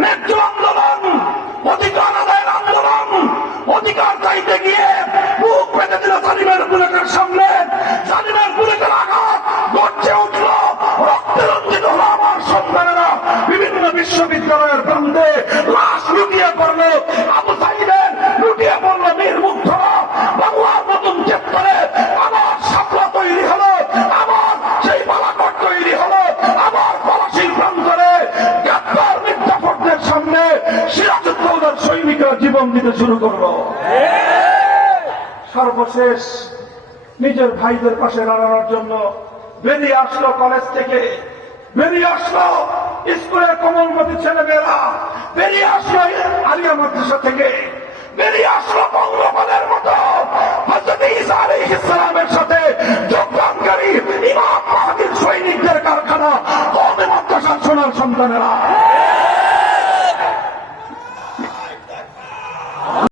ন্যায্য আন্দোলন, অধিকার আদায়ের আন্দোলন, অধিকার চাইতে গিয়ে বুক পেতে দিল জালিমের বুলেটের সামনে। জালিমের বুলেটের আঘাত গর্জে উঠল, রক্তে রঞ্জিত হলো আমার সন্তানেরা। বিভিন্ন বিশ্ববিদ্যালয়ের প্রান্তে লাশ লুটিয়ে পড়লো, আবু সাইদের লুটিয়ে পড়লো মীর মুগ্ধরা। বাংলার নতুন চেপ্টারে আবার শাপলা তৈরি হলো, আবার সেই বালাকট তৈরি হলো, আবার পলাশির প্রান্তরে গ্রেপ্তার মির্জাফরদের সামনে সিরাজউদ্দৌলার সৈনিকরা জীবন দিতে শুরু করলো। সর্বশেষ নিজের ভাইদের পাশে দাঁড়ানোর জন্য বেরিয়ে আসলো কলেজ থেকে, বেরিয়ে আসলো স্কুলের কোমলমতি ছেলেমেয়েরা, বেরিয়ে আসলো আলিয়া মাদ্রাসা থেকে, বেরিয়ে আসলো বঙ্গবন্ধের মতো হযরত ঈসা আলাইহিস সালামের সাথে যোগদানকারী ইমাম মাহদীর সৈনিকদের কারখানা কওমি মাদ্রাসার সোনার সন্তানেরা।